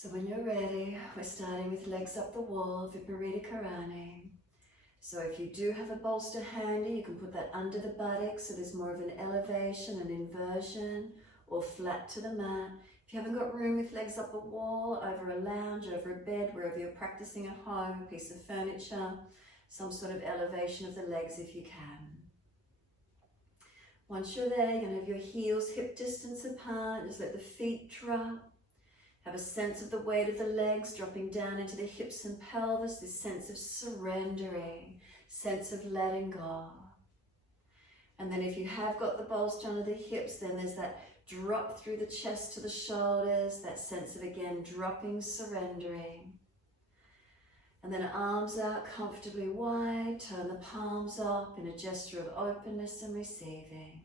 So when you're ready, we're starting with legs up the wall, Viparita Karani. So if you do have a bolster handy, you can put that under the buttocks so there's more of an elevation, an inversion, or flat to the mat. If you haven't got room with legs up the wall, over a lounge, over a bed, wherever you're practicing at home, a piece of furniture, some sort of elevation of the legs if you can. Once you're there, you're going to have your heels hip distance apart. Just let the feet drop. Have a sense of the weight of the legs dropping down into the hips and pelvis, this sense of surrendering, sense of letting go. And then if you have got the bolster under the hips, then there's that drop through the chest to the shoulders, that sense of, again, dropping, surrendering. And then arms out comfortably wide, turn the palms up in a gesture of openness and receiving.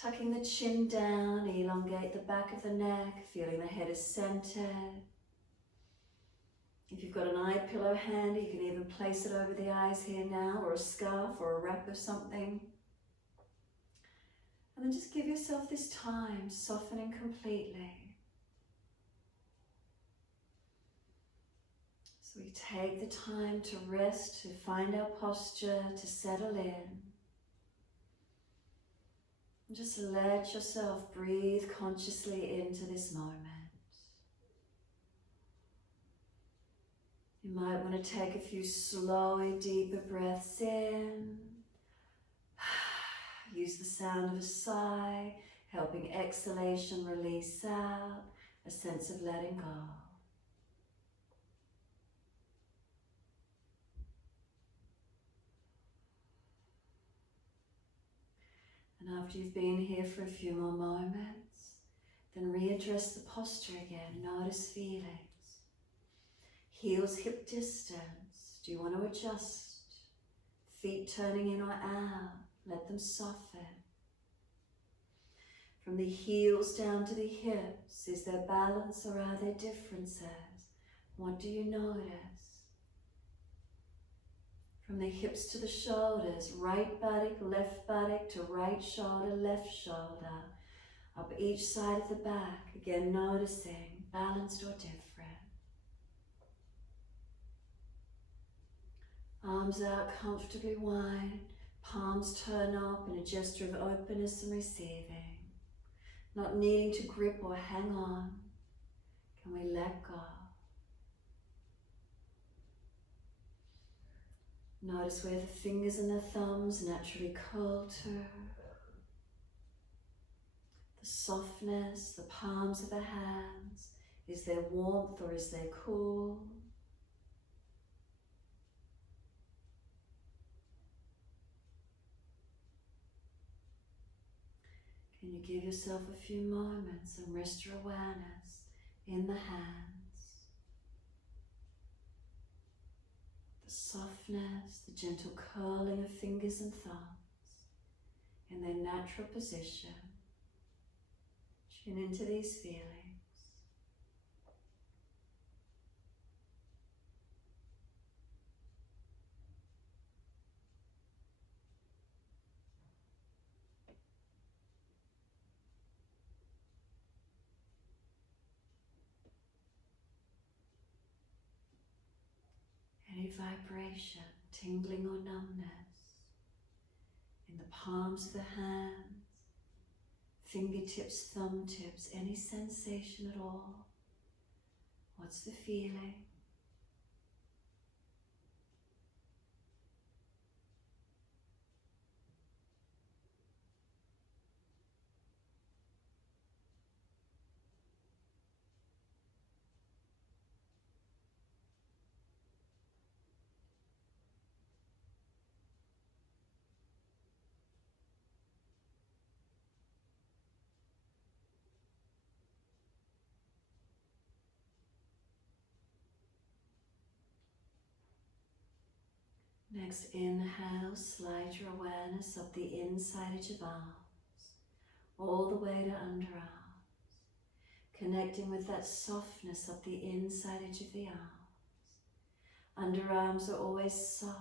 Tucking the chin down, elongate the back of the neck, feeling the head is centered. If you've got an eye pillow handy, you can even place it over the eyes here now, or a scarf or a wrap of something. And then just give yourself this time, softening completely. So we take the time to rest, to find our posture, to settle in. And just let yourself breathe consciously into this moment. You might want to take a few slow, deeper breaths in. Use the sound of a sigh, helping exhalation release out, a sense of letting go. And after you've been here for a few more moments, then readdress the posture again. Notice feelings. Heels hip distance. Do you want to adjust? Feet turning in or out. Let them soften. From the heels down to the hips, is there balance or are there differences? What do you notice? From the hips to the shoulders, right buttock to right shoulder, left shoulder. Up each side of the back, again noticing, balanced or different. Arms out comfortably wide, palms turn up in a gesture of openness and receiving. Not needing to grip or hang on. Can we let go? Notice where the fingers and the thumbs naturally curl to. The softness, the palms of the hands. Is there warmth or is there cool? Can you give yourself a few moments and rest your awareness in the hands? The softness, the gentle curling of fingers and thumbs in their natural position. Tune into these feelings. Any vibration, tingling or numbness in the palms of the hands, fingertips, thumb tips, any sensation at all. What's the feeling? Next, inhale, slide your awareness up the inside edge of arms, all the way to underarms, connecting with that softness up the inside edge of the arms. Underarms are always soft.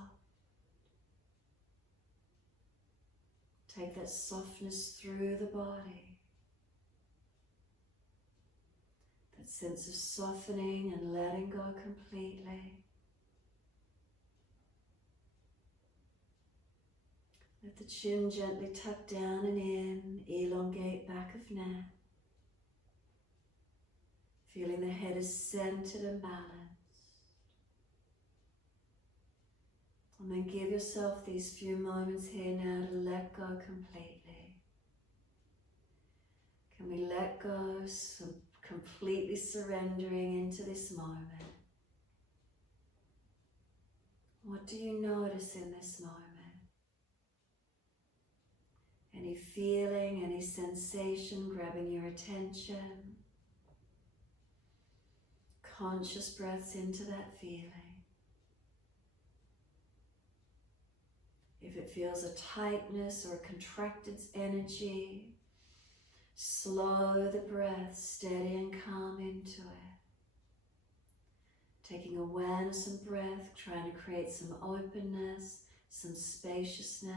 Take that softness through the body. That That sense of softening and letting go completely. Let the chin gently tuck down and in, elongate back of neck. Feeling the head is centered and balanced. And then give yourself these few moments here now to let go completely. Can we let go, completely surrendering into this moment? What do you notice in this moment? Any feeling, any sensation grabbing your attention? Conscious breaths into that feeling. If it feels a tightness or a contracted energy, slow the breath, steady and calm into it. Taking awareness and breath, trying to create some openness, some spaciousness.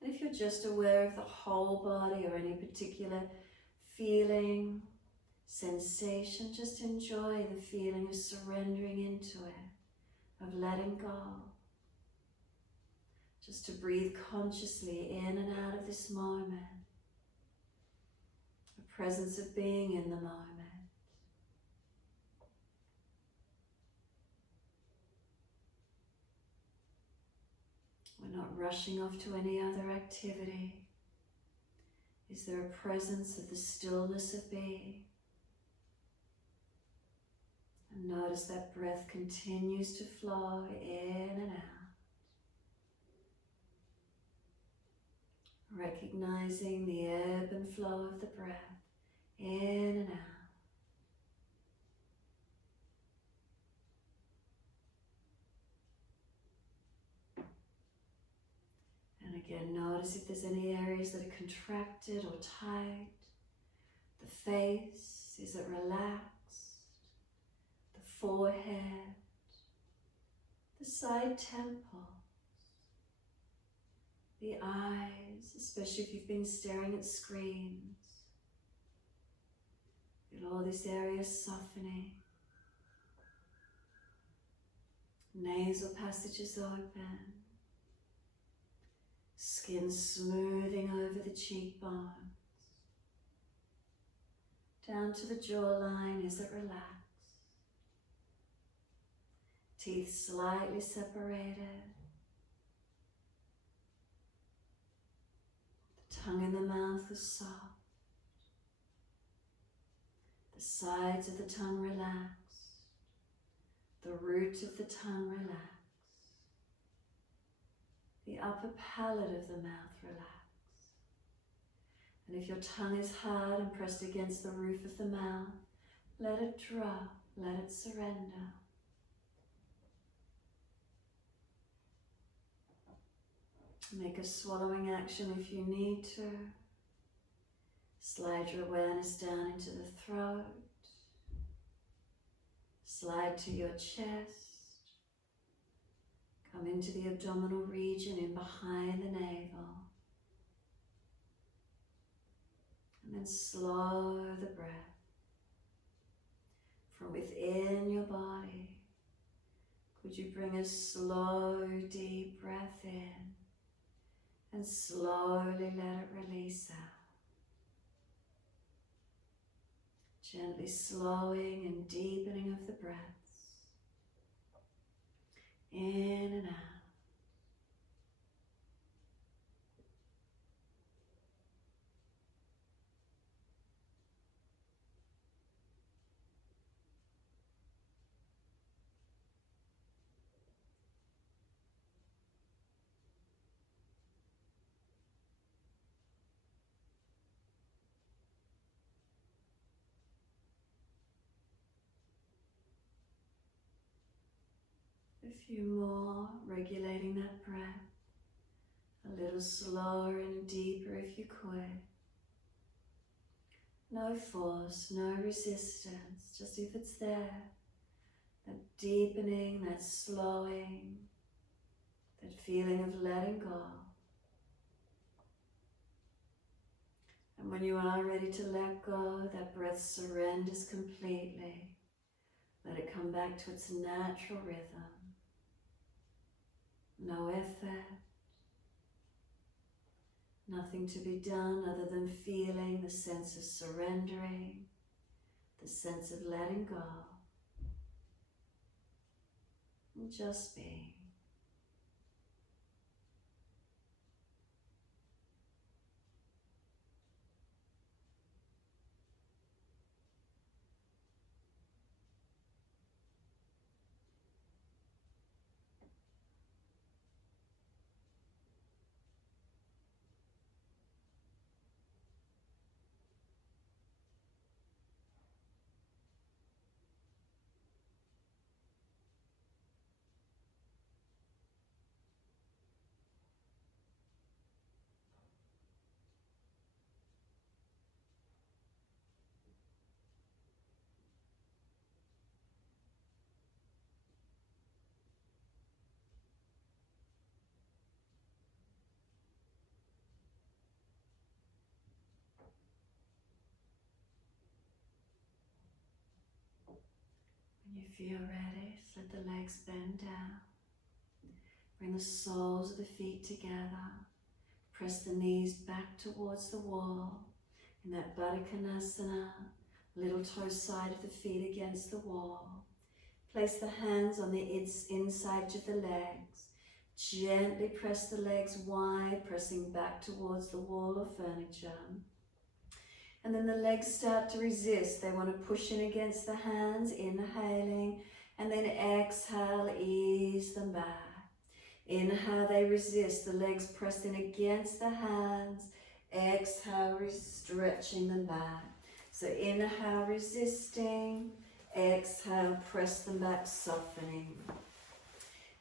And if you're just aware of the whole body or any particular feeling, sensation, just enjoy the feeling of surrendering into it, of letting go. Just to breathe consciously in and out of this moment. The presence of being in the moment. We're not rushing off to any other activity. Is there a presence of the stillness of being? And notice that breath continues to flow in and out. Recognizing the ebb and flow of the breath in and out. And again, notice if there's any areas that are contracted or tight. The face, is it relaxed? The forehead, the side temples, the eyes, especially if you've been staring at screens. Feel all these areas softening. Nasal passages open. Skin smoothing over the cheekbones. Down to the jawline, is it relaxed? Teeth slightly separated. The tongue in the mouth is soft. The sides of the tongue relaxed. The root of the tongue relaxed. The upper palate of the mouth relaxed. And if your tongue is hard and pressed against the roof of the mouth, let it drop, let it surrender. Make a swallowing action if you need to. Slide your awareness down into the throat. Slide to your chest. Come into the abdominal region in behind the navel. And then slow the breath from within your body. Could you bring a slow, deep breath in and slowly let it release out? Gently slowing and deepening of the breaths in and out. A few more, regulating that breath. A little slower and deeper if you could. No force, no resistance, just if it's there. That deepening, that slowing, that feeling of letting go. And when you are ready to let go, that breath surrenders completely. Let it come back to its natural rhythm. No effort. Nothing to be done other than feeling the sense of surrendering, the sense of letting go. And just being. When you feel ready, just let the legs bend down. Bring the soles of the feet together. Press the knees back towards the wall. In that Baddha Konasana, little toe side of the feet against the wall. Place the hands on the inside of the legs. Gently press the legs wide, pressing back towards the wall or furniture. And then the legs start to resist. They want to push in against the hands, inhaling, and then exhale, ease them back. Inhale, they resist. The legs press in against the hands. Exhale, stretching them back. So inhale, resisting. Exhale, press them back, softening.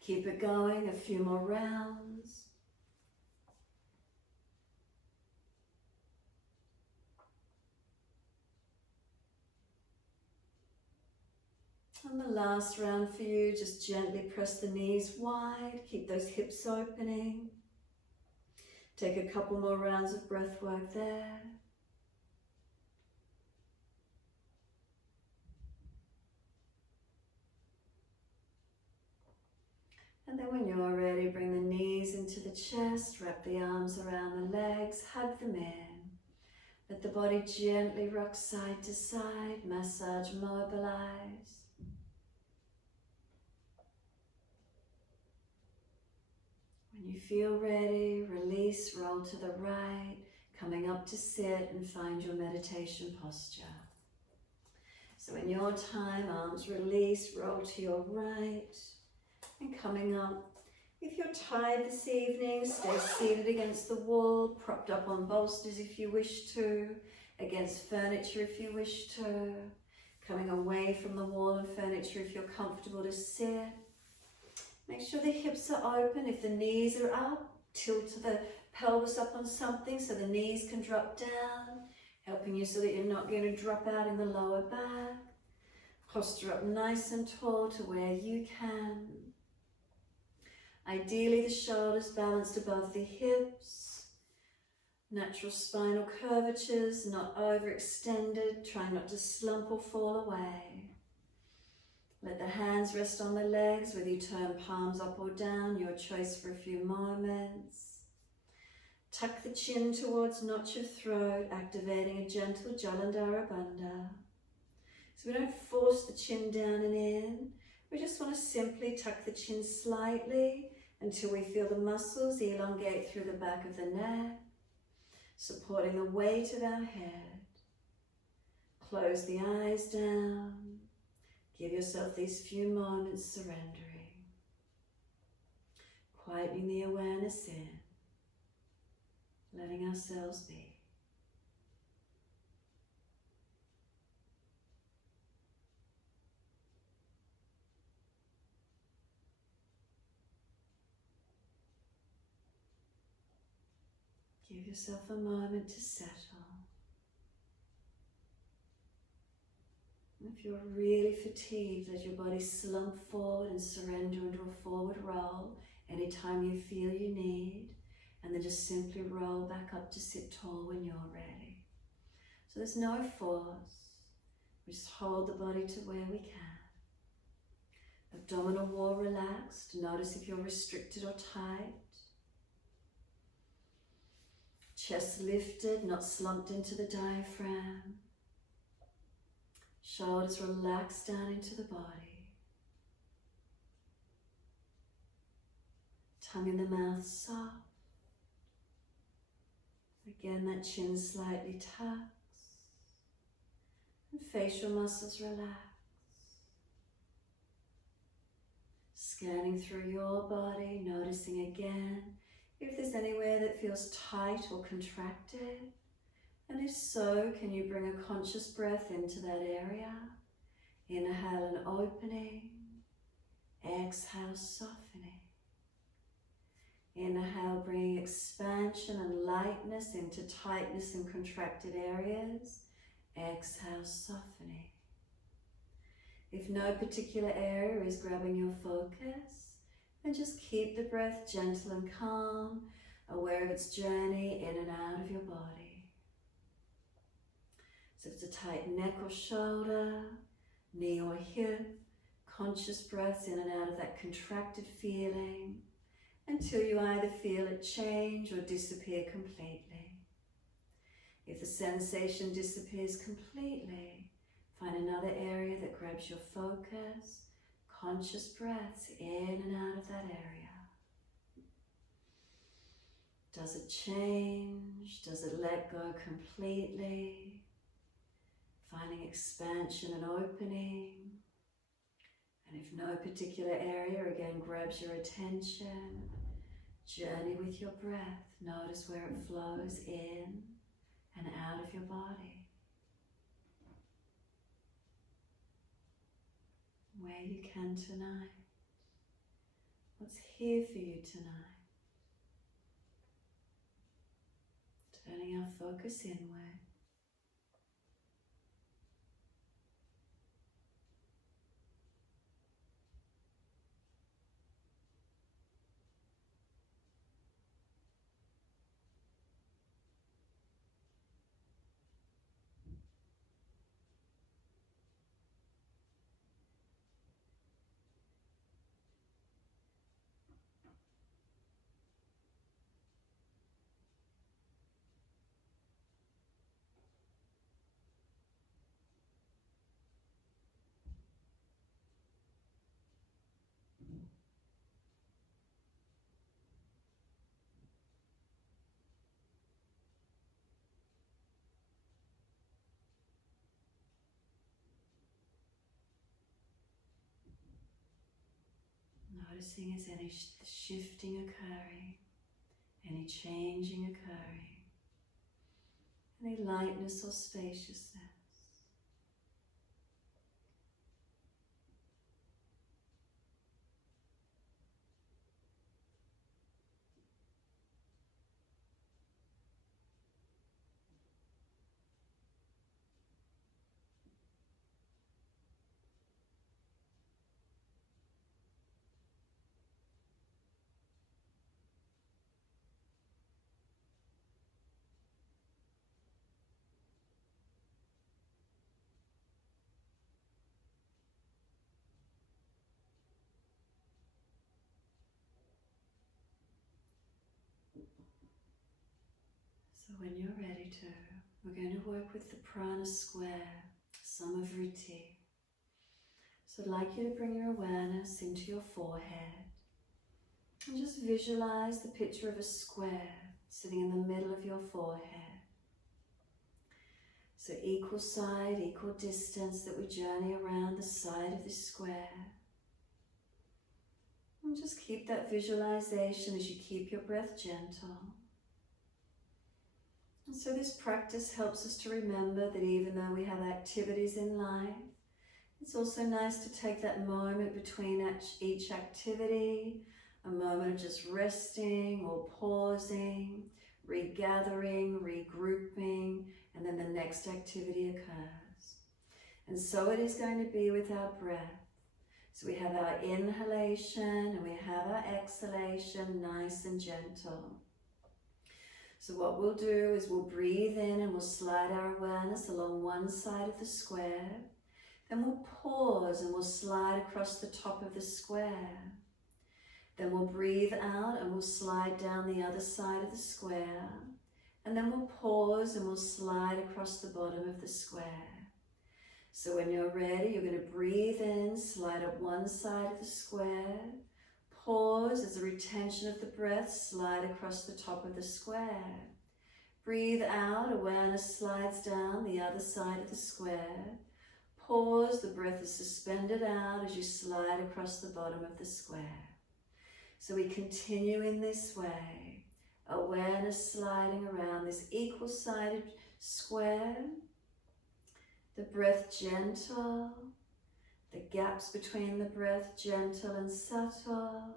Keep it going, a few more rounds. And the last round for you, just gently press the knees wide, keep those hips opening. Take a couple more rounds of breath work there. And then when you're ready, bring the knees into the chest, wrap the arms around the legs, hug them in. Let the body gently rock side to side, massage, mobilize. When you feel ready, release, roll to the right, coming up to sit and find your meditation posture. So in your time, arms release, roll to your right, and coming up. If you're tired this evening, stay seated against the wall, propped up on bolsters if you wish to, against furniture if you wish to, coming away from the wall and furniture if you're comfortable to sit. Make sure the hips are open. If the knees are up, tilt the pelvis up on something so the knees can drop down, helping you so that you're not going to drop out in the lower back. Posture up nice and tall to where you can. Ideally, the shoulders balanced above the hips. Natural spinal curvatures, not overextended. Try not to slump or fall away. Let the hands rest on the legs, whether you turn palms up or down, your choice for a few moments. Tuck the chin towards notch of throat, activating a gentle Jalandhara Bandha. So we don't force the chin down and in. We just want to simply tuck the chin slightly until we feel the muscles elongate through the back of the neck, supporting the weight of our head. Close the eyes down. Give yourself these few moments surrendering, quietening the awareness in, letting ourselves be. Give yourself a moment to settle. If you're really fatigued, let your body slump forward and surrender into a forward roll anytime you feel you need, and then just simply roll back up to sit tall when you're ready. So there's no force. We just hold the body to where we can. Abdominal wall relaxed. Notice if you're restricted or tight. Chest lifted, not slumped into the diaphragm. Shoulders relaxed down into the body. Tongue in the mouth soft. Again, that chin slightly tucks. And facial muscles relax. Scanning through your body, noticing again if there's anywhere that feels tight or contracted. And if so, can you bring a conscious breath into that area? Inhale and opening. Exhale, softening. Inhale, bringing expansion and lightness into tightness and contracted areas. Exhale, softening. If no particular area is grabbing your focus, then just keep the breath gentle and calm, aware of its journey in and out of your body. So if it's a tight neck or shoulder, knee or hip, conscious breaths in and out of that contracted feeling until you either feel it change or disappear completely. If the sensation disappears completely, find another area that grabs your focus, conscious breaths in and out of that area. Does it change? Does it let go completely? Finding expansion and opening. And if no particular area again grabs your attention, journey with your breath. Notice where it flows in and out of your body. Where you can tonight. What's here for you tonight? Turning our focus inward. Noticing is any shifting occurring, any changing occurring, any lightness or spaciousness. So when you're ready to, we're going to work with the Prana Square, Samavriti. So I'd like you to bring your awareness into your forehead and just visualize the picture of a square sitting in the middle of your forehead. So equal side, equal distance that we journey around the side of this square. And just keep that visualization as you keep your breath gentle. And so this practice helps us to remember that even though we have activities in life, it's also nice to take that moment between each activity, a moment of just resting or pausing, regathering, regrouping, and then the next activity occurs. And so it is going to be with our breath. So we have our inhalation and we have our exhalation, nice and gentle. So what we'll do is we'll breathe in and we'll slide our awareness along one side of the square. Then we'll pause and we'll slide across the top of the square. Then we'll breathe out and we'll slide down the other side of the square. And then we'll pause and we'll slide across the bottom of the square. So when you're ready, you're going to breathe in, slide up one side of the square. Pause as a retention of the breath, slide across the top of the square. Breathe out, awareness slides down the other side of the square. Pause, the breath is suspended out as you slide across the bottom of the square. So we continue in this way, awareness sliding around this equal-sided square, the breath gentle, the gaps between the breath gentle and subtle,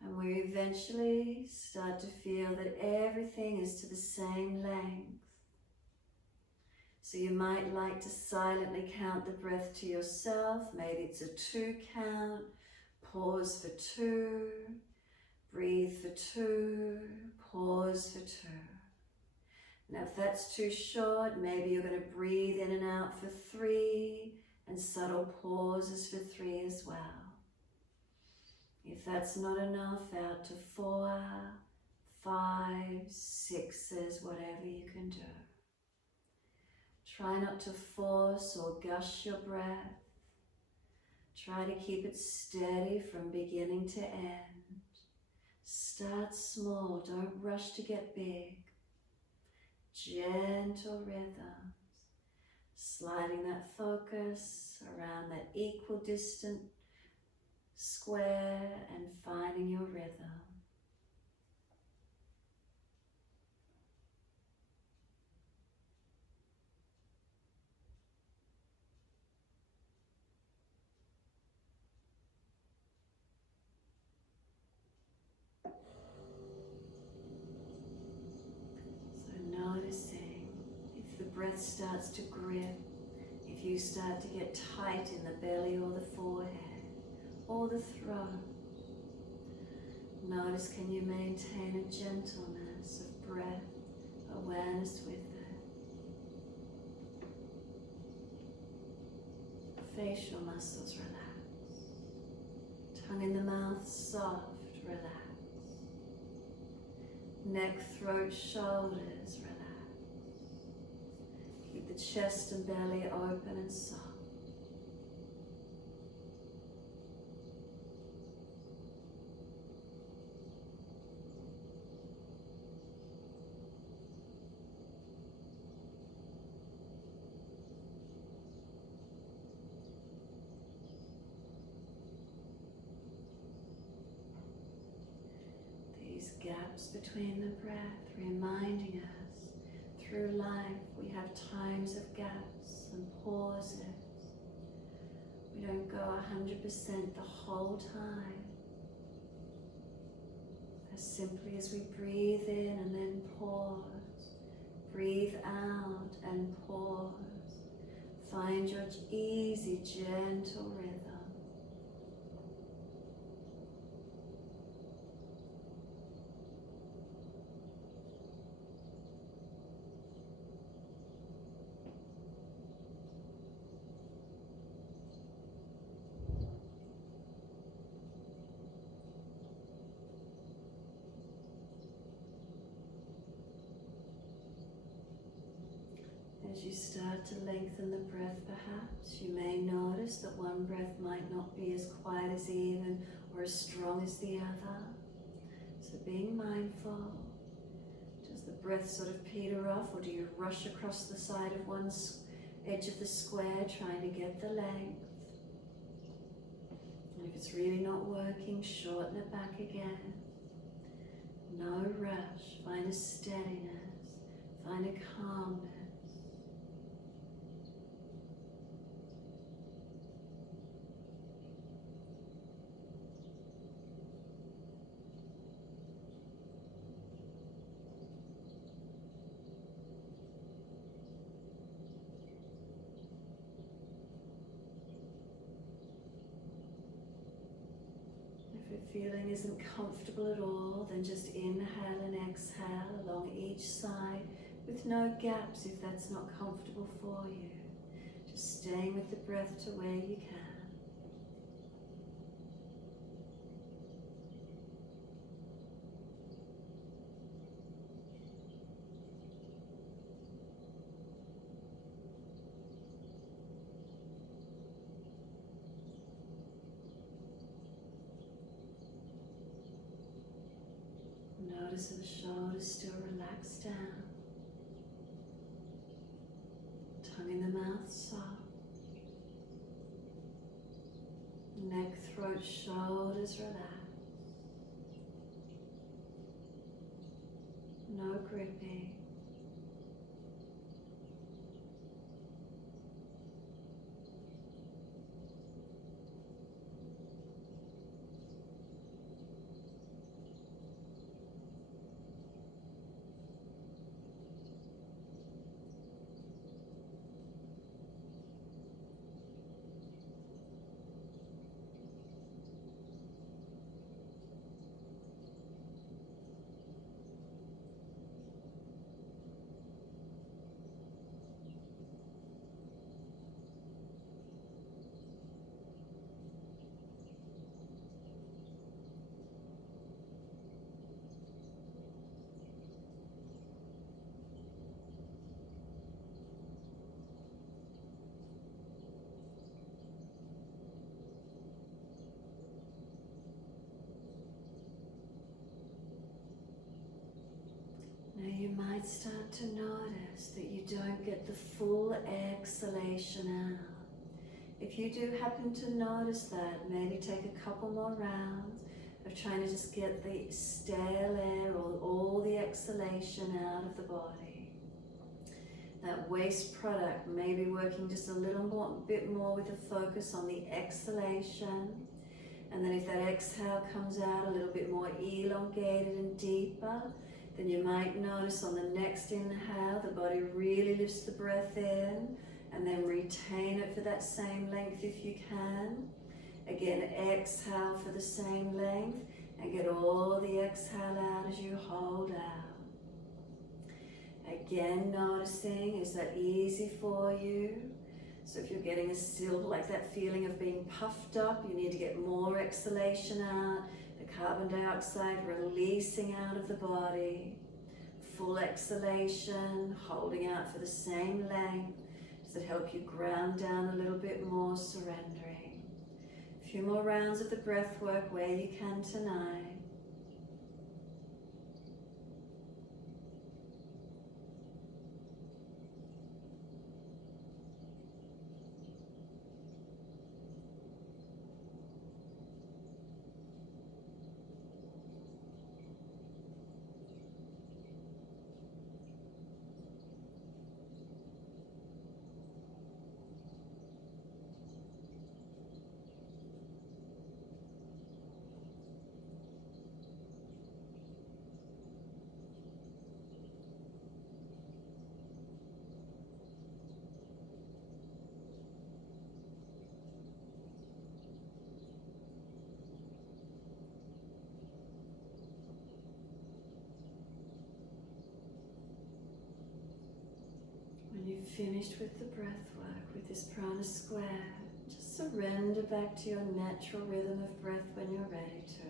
and we eventually start to feel that everything is to the same length. So you might like to silently count the breath to yourself. Maybe it's a 2 count, pause for 2, breathe for 2, pause for 2. Now if that's too short, maybe you're going to breathe in and out for 3 and subtle pauses for 3 as well. If that's not enough, out to 4, 5, 6s, whatever you can do. Try not to force or gush your breath. Try to keep it steady from beginning to end. Start small, don't rush to get big. Gentle rhythms, sliding that focus around that equal distant square and finding your rhythm. So noticing if the breath starts to grip, if you start to get tight in the belly or the forehead or the throat. Notice, can you maintain a gentleness of breath, awareness with it. Facial muscles relax. Tongue in the mouth soft, relax. Neck, throat, shoulders relax. Keep the chest and belly open and soft. Gaps between the breath, reminding us through life we have times of gaps and pauses. We don't go 100% the whole time. As simply as we breathe in and then pause, breathe out and pause. Find your easy, gentle rhythm. As you start to lengthen the breath, perhaps, you may notice that one breath might not be as quite as even or as strong as the other. So being mindful, does the breath sort of peter off, or do you rush across the side of one edge of the square trying to get the length? And if it's really not working, shorten it back again. No rush, find a steadiness, find a calmness. If the feeling isn't comfortable at all, then just inhale and exhale along each side with no gaps if that's not comfortable for you. Just staying with the breath to where you can. Notice if the shoulders still relaxed down. Tongue in the mouth soft. Neck, throat, shoulders relaxed. No gripping. Now you might start to notice that you don't get the full exhalation out. If you do happen to notice that, maybe take a couple more rounds of trying to just get the stale air or all the exhalation out of the body. That waste product may be working just a bit more with a focus on the exhalation. And then if that exhale comes out a little bit more elongated and deeper, then you might notice on the next inhale, the body really lifts the breath in, and then retain it for that same length if you can. Again, exhale for the same length, and get all the exhale out as you hold out. Again, noticing, is that easy for you? So if you're getting still like that feeling of being puffed up, you need to get more exhalation out. The carbon dioxide releasing out of the body. Full exhalation, holding out for the same length. Does it help you ground down a little bit more, surrendering? A few more rounds of the breath work where you can tonight. When you've finished with the breath work, with this Prana Square, just surrender back to your natural rhythm of breath when you're ready to.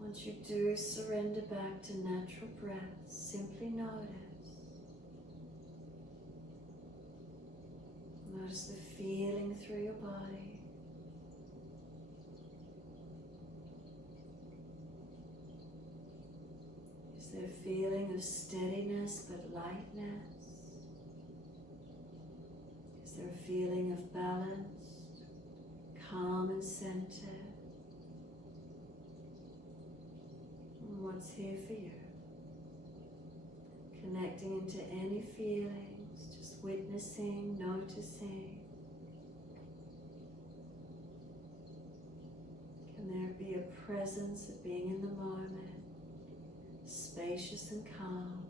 Once you do surrender back to natural breath, simply notice. Notice the feeling through your body. Is there a feeling of steadiness but lightness? Is there a feeling of balance, calm and centered? What's here for you? Connecting into any feelings, just witnessing, noticing. Can there be a presence of being in the moment? Spacious and calm.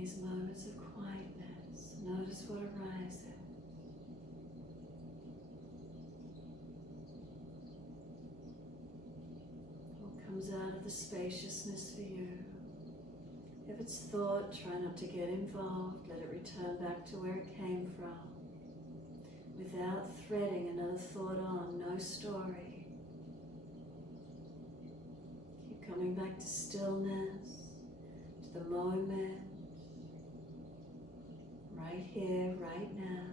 these moments of quietness, notice what arises. What comes out of the spaciousness for you. If it's thought, try not to get involved. Let it return back to where it came from. Without threading another thought on, no story. Keep coming back to stillness, to the moment, right here, right now.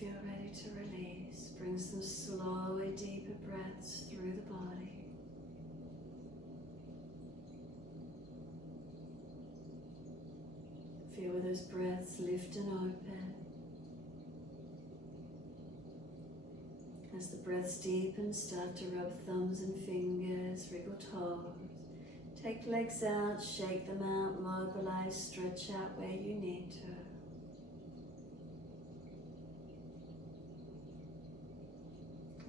Feel ready to release. Bring some slower, deeper breaths through the body. Feel where those breaths lift and open. As the breaths deepen, start to rub thumbs and fingers, wriggle toes. Take legs out, shake them out, mobilize, stretch out where you need to.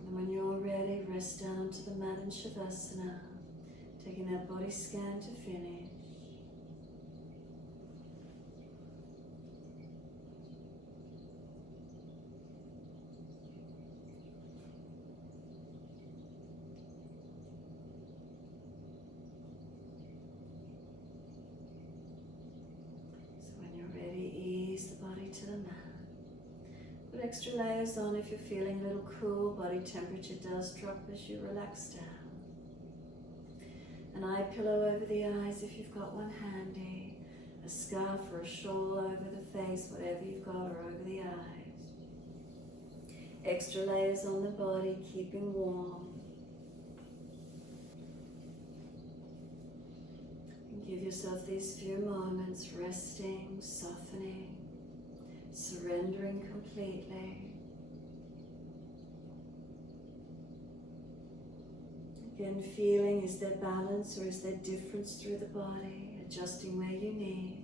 And when you're ready, rest down to the mat in Shavasana, taking that body scan to finish. So when you're ready, ease the body to the mat. Put extra layers on if you're feeling a little cool. Body temperature does drop as you relax down. An eye pillow over the eyes if you've got one handy. A scarf or a shawl over the face, whatever you've got, or over the eyes. Extra layers on the body, keeping warm. And give yourself these few moments resting, softening, surrendering completely. Again, feeling, is there balance or is there difference through the body? Adjusting where you need.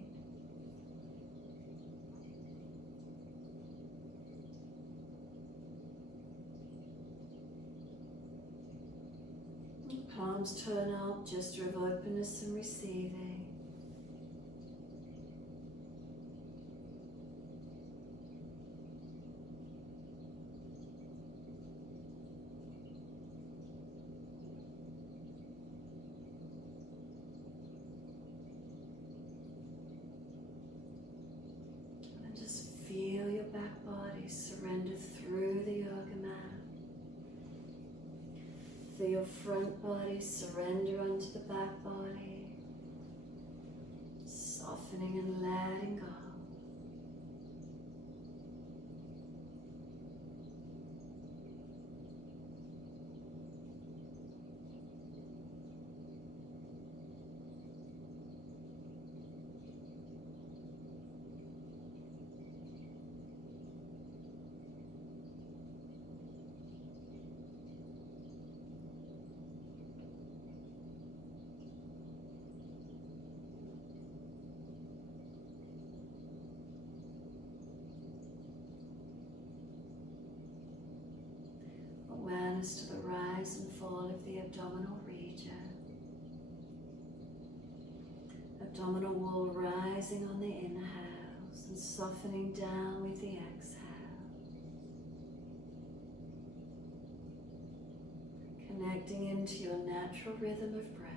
Palms turn up, gesture of openness and receiving. Feel your back body surrender through the yoga mat. Feel your front body surrender onto the back body, softening and letting go. abdominal region. Abdominal wall rising on the inhales and softening down with the exhale. Connecting into your natural rhythm of breath.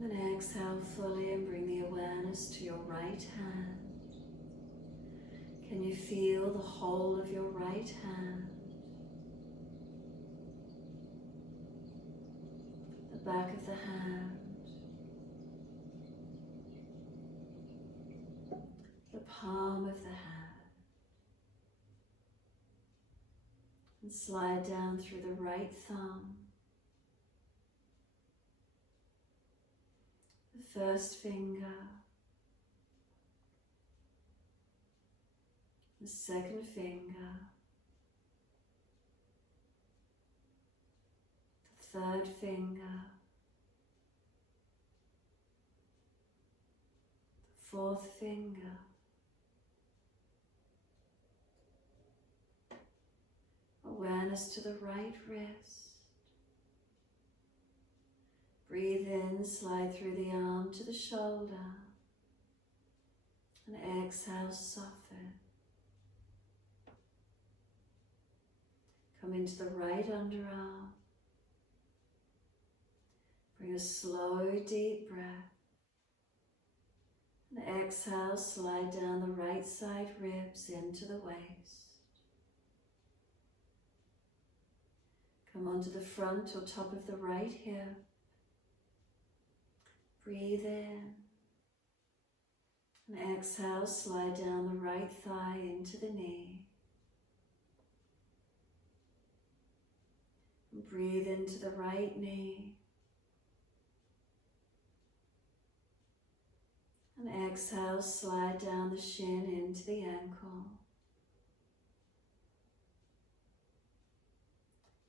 And then exhale fully and bring the awareness to your right hand. Can you feel the whole of your right hand? The back of the hand. The palm of the hand. And slide down through the right thumb. The first finger. The second finger. The third finger. The fourth finger. Awareness to the right wrist. Breathe in, slide through the arm to the shoulder. And exhale, soften. Come into the right underarm. Bring a slow, deep breath. And exhale, slide down the right side ribs into the waist. Come onto the front or top of the right hip. Breathe in. And exhale, slide down the right thigh into the knee. And breathe into the right knee. And exhale, slide down the shin into the ankle.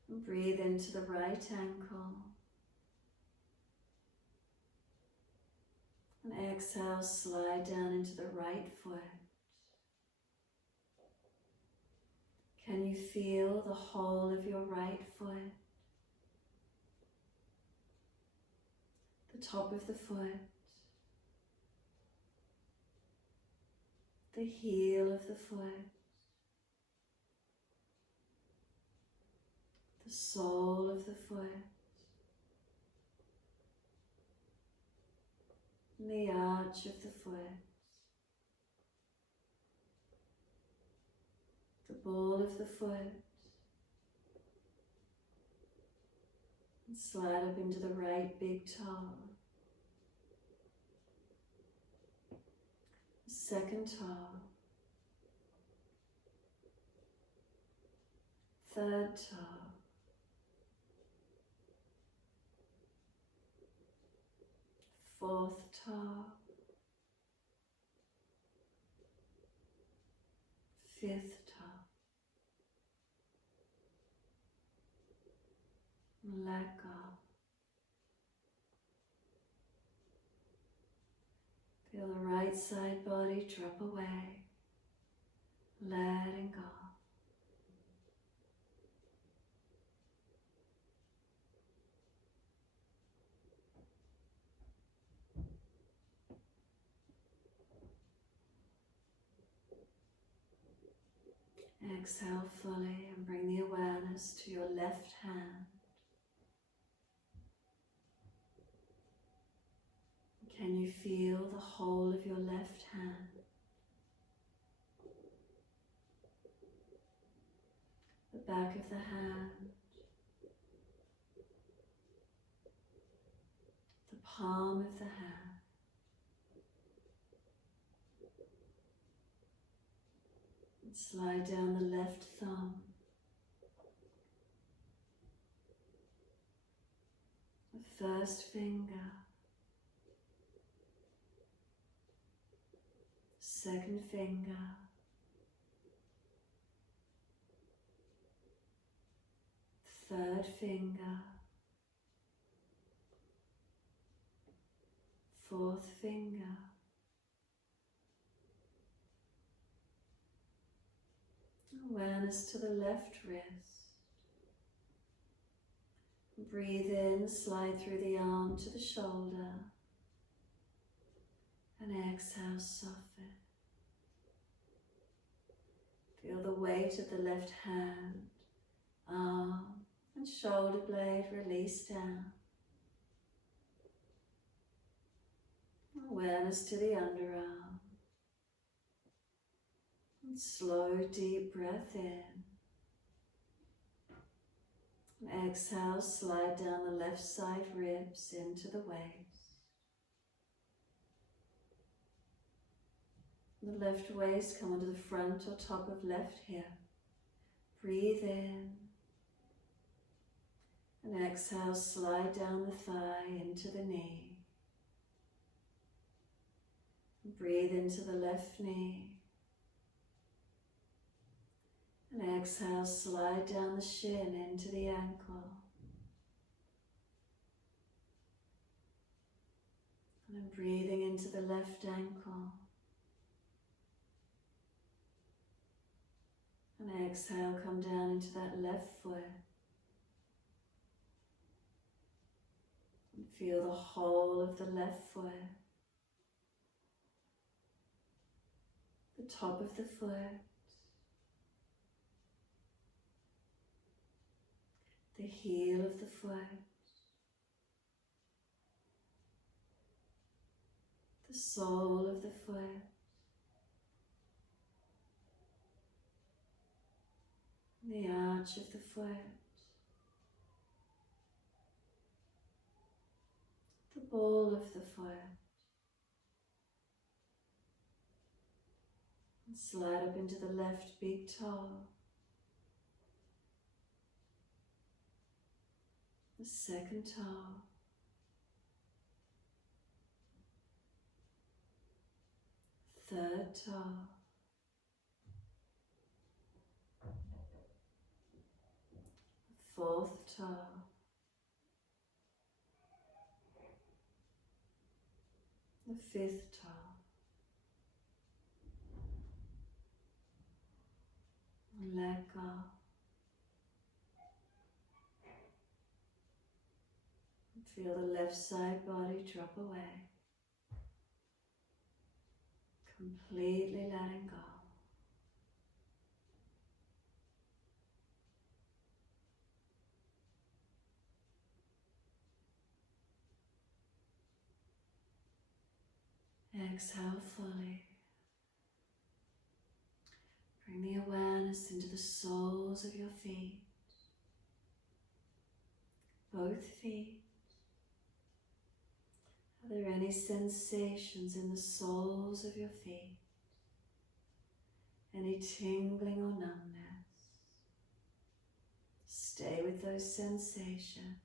And breathe into the right ankle. And exhale, slide down into the right foot. Can you feel the whole of your right foot? The top of the foot. The heel of the foot. The sole of the foot. And the arch of the foot. The ball of the foot. And slide up into the right big toe. The second toe. Third toe. Fourth toe. Fifth toe. And let go. Feel the right side body drop away, letting go. Exhale fully and bring the awareness to your left hand. Can you feel the whole of your left hand? The back of the hand. The palm of the hand. Slide down the left thumb, the first finger, second finger, third finger, fourth finger. Awareness to the left wrist. Breathe in, slide through the arm to the shoulder. And exhale, soften. Feel the weight of the left hand, arm and shoulder blade release down. Awareness to the underarm. And slow, deep breath in. And exhale, slide down the left side ribs into the waist. The left waist come onto the front or top of left hip. Breathe in. And exhale, slide down the thigh into the knee. Breathe into the left knee. And exhale, slide down the shin into the ankle. And then breathing into the left ankle. And exhale, come down into that left foot. And feel the whole of the left foot. The top of the foot. The heel of the foot. The sole of the foot. The arch of the foot. The ball of the foot. And slide up into the left big toe. The second toe. Third toe. Fourth toe. The fifth toe. And let go. And feel the left side body drop away. Completely letting go. Exhale fully. Bring the awareness into the soles of your feet. Both feet. Are there any sensations in the soles of your feet? Any tingling or numbness? Stay with those sensations.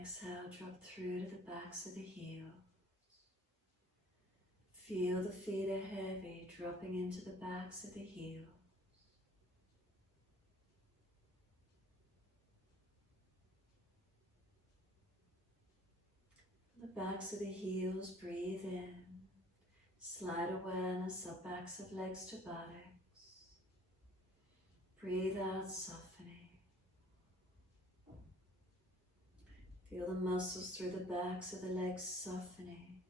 Exhale, drop through to the backs of the heels. Feel the feet are heavy, dropping into the backs of the heels. The backs of the heels, breathe in. Slide awareness up backs of legs to buttocks. Breathe out, softening. Feel the muscles through the backs of the legs softening.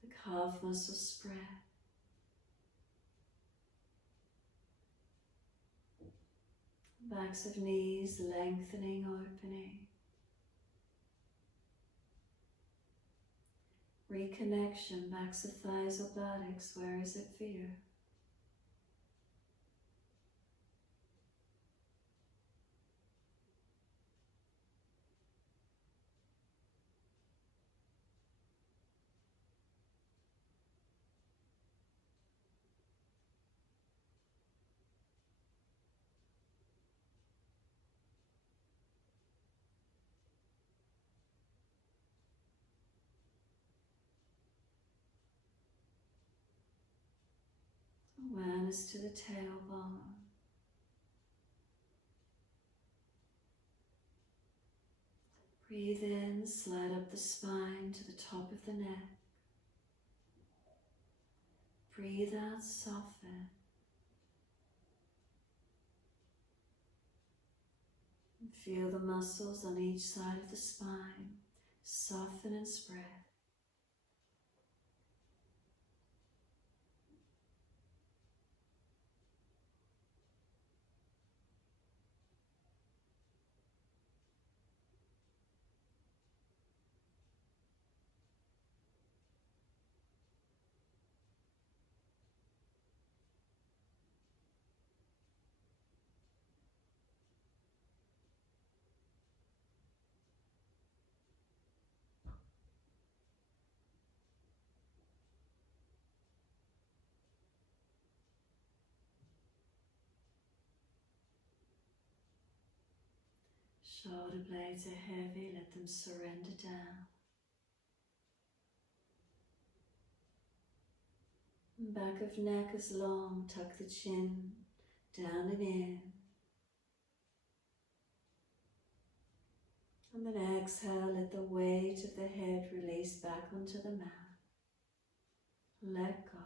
The calf muscles spread. Backs of knees lengthening, opening. Reconnection, backs of thighs or buttocks, where is it for you? awareness to the tailbone. Breathe in, slide up the spine to the top of the neck. Breathe out, soften. And feel the muscles on each side of the spine soften and spread. Shoulder blades are heavy, let them surrender down. Back of neck is long, tuck the chin down and in. And then exhale, let the weight of the head release back onto the mat. Let go.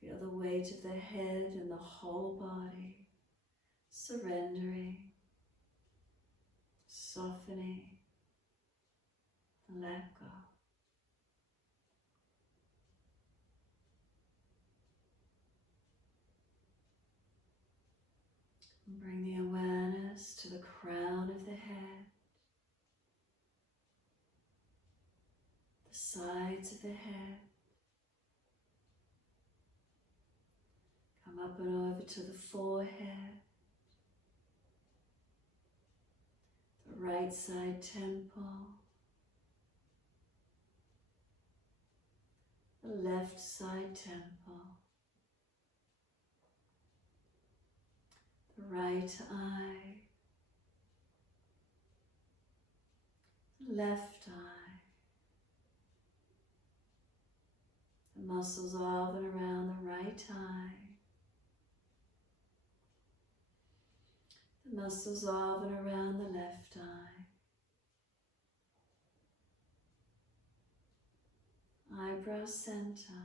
Feel the weight of the head and the whole body surrendering, softening, let go. And bring the awareness to the crown of the head, the sides of the head. Come up and over to the forehead, the right side temple, the left side temple, the right eye, the left eye, the muscles of and around the right eye, the muscles of and around the left eye, eyebrow center,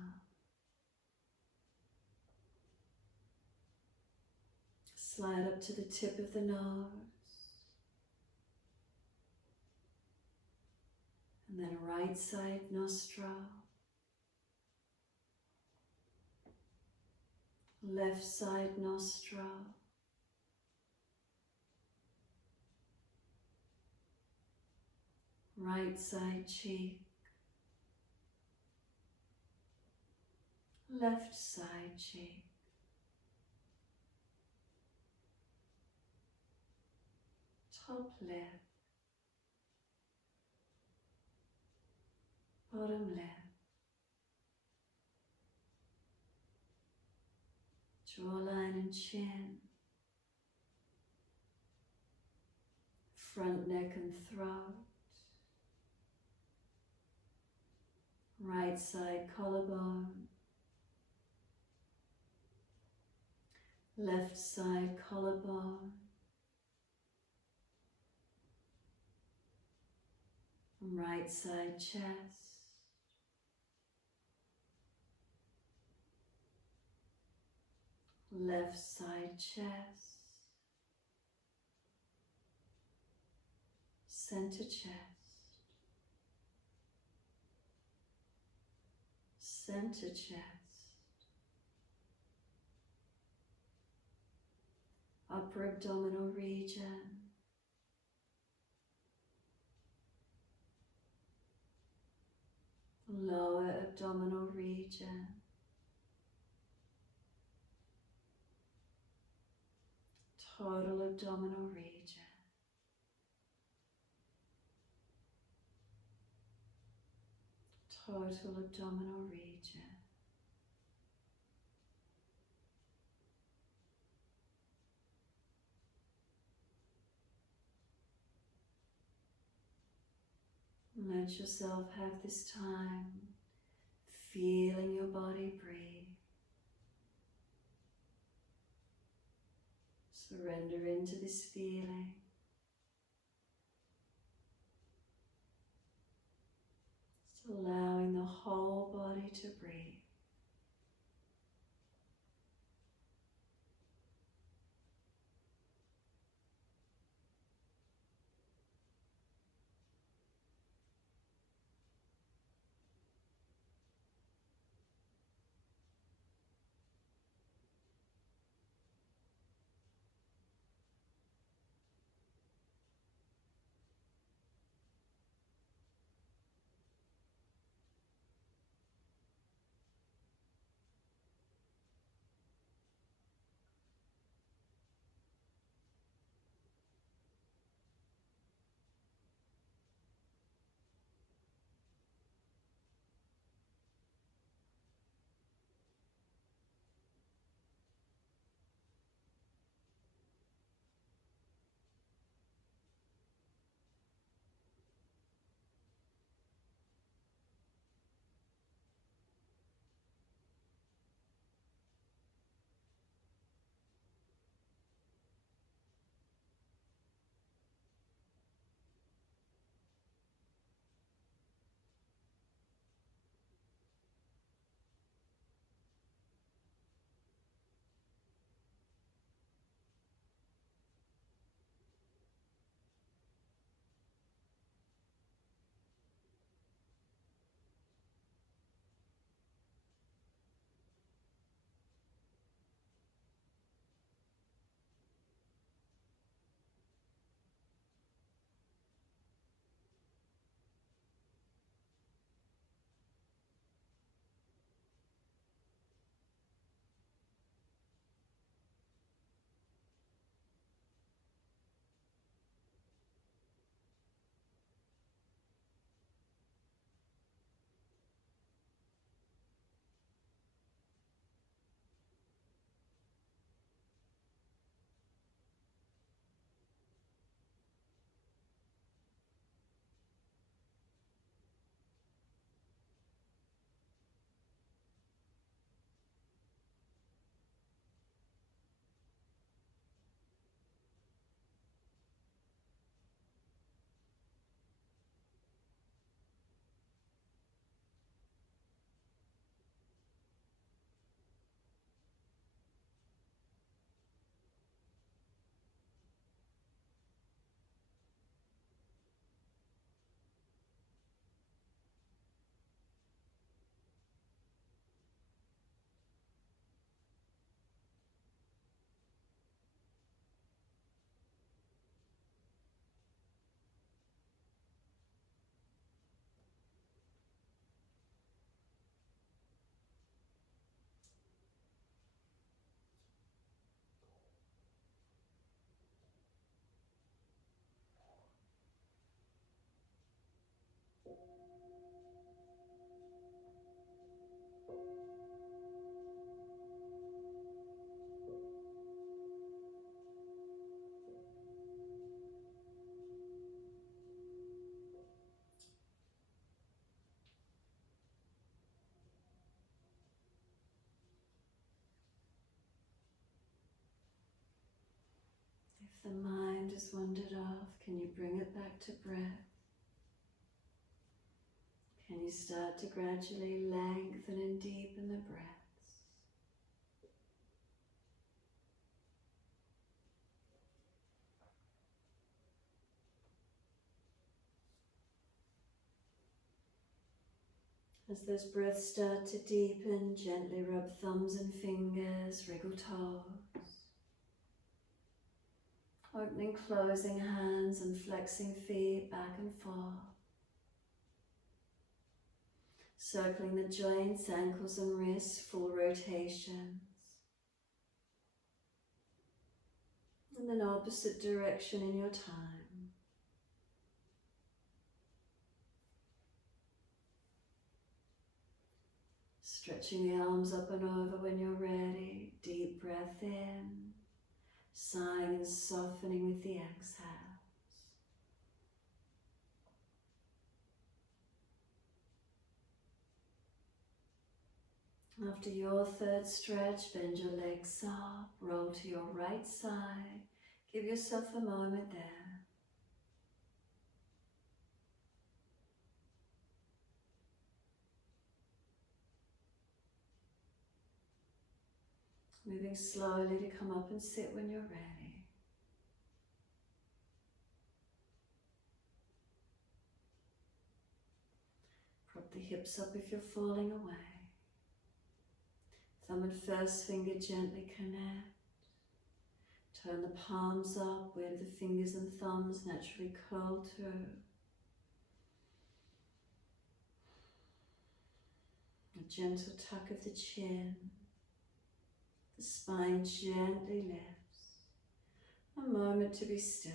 slide up to the tip of the nose, and then right side nostril, left side nostril, right side cheek, left side cheek, top lip, bottom lip, jawline and chin, front neck and throat, right side collarbone, left side collarbone, right side chest, left side chest, center chest, center chest, upper abdominal region, lower abdominal region, total abdominal region, total abdominal region, let yourself have this time feeling your body breathe. Surrender into this feeling. Just allowing the whole body to breathe. If the mind has wandered off, can you bring it back to breath? Can you start to gradually lengthen and deepen the breaths? As those breaths start to deepen, gently rub thumbs and fingers, wriggle toes. Opening, closing hands and flexing feet back and forth. Circling the joints, ankles and wrists, full rotations. And then opposite direction in your time. Stretching the arms up and over when you're ready. Deep breath in. Sighing and softening with the exhale. After your third stretch, bend your legs up, roll to your right side. Give yourself a moment there. Moving slowly to come up and sit when you're ready. Prop the hips up if you're falling away. Thumb and first finger gently connect. Turn the palms up. Where do the fingers and thumbs naturally curl to? A gentle tuck of the chin. The spine gently lifts. A moment to be still.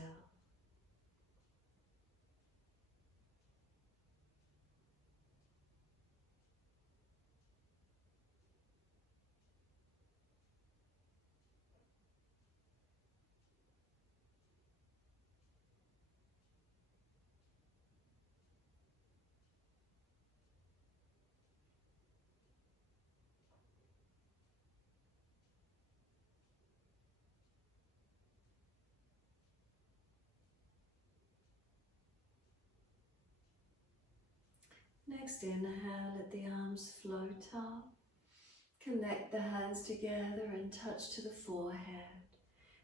Next inhale, let the arms float up. Connect the hands together and touch to the forehead.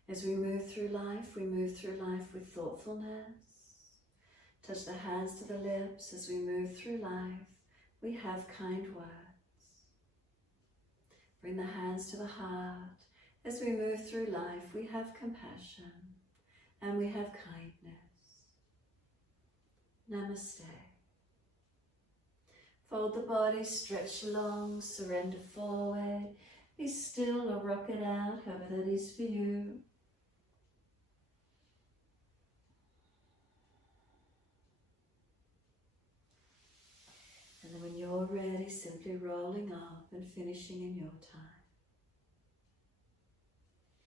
As we move through life with thoughtfulness. Touch the hands to the lips. As we move through life, we have kind words. Bring the hands to the heart. As we move through life, we have compassion and we have kindness. Namaste. Fold the body, stretch long, surrender forward. Be still or rock it out, however that is for you. And then when you're ready, simply rolling up and finishing in your time.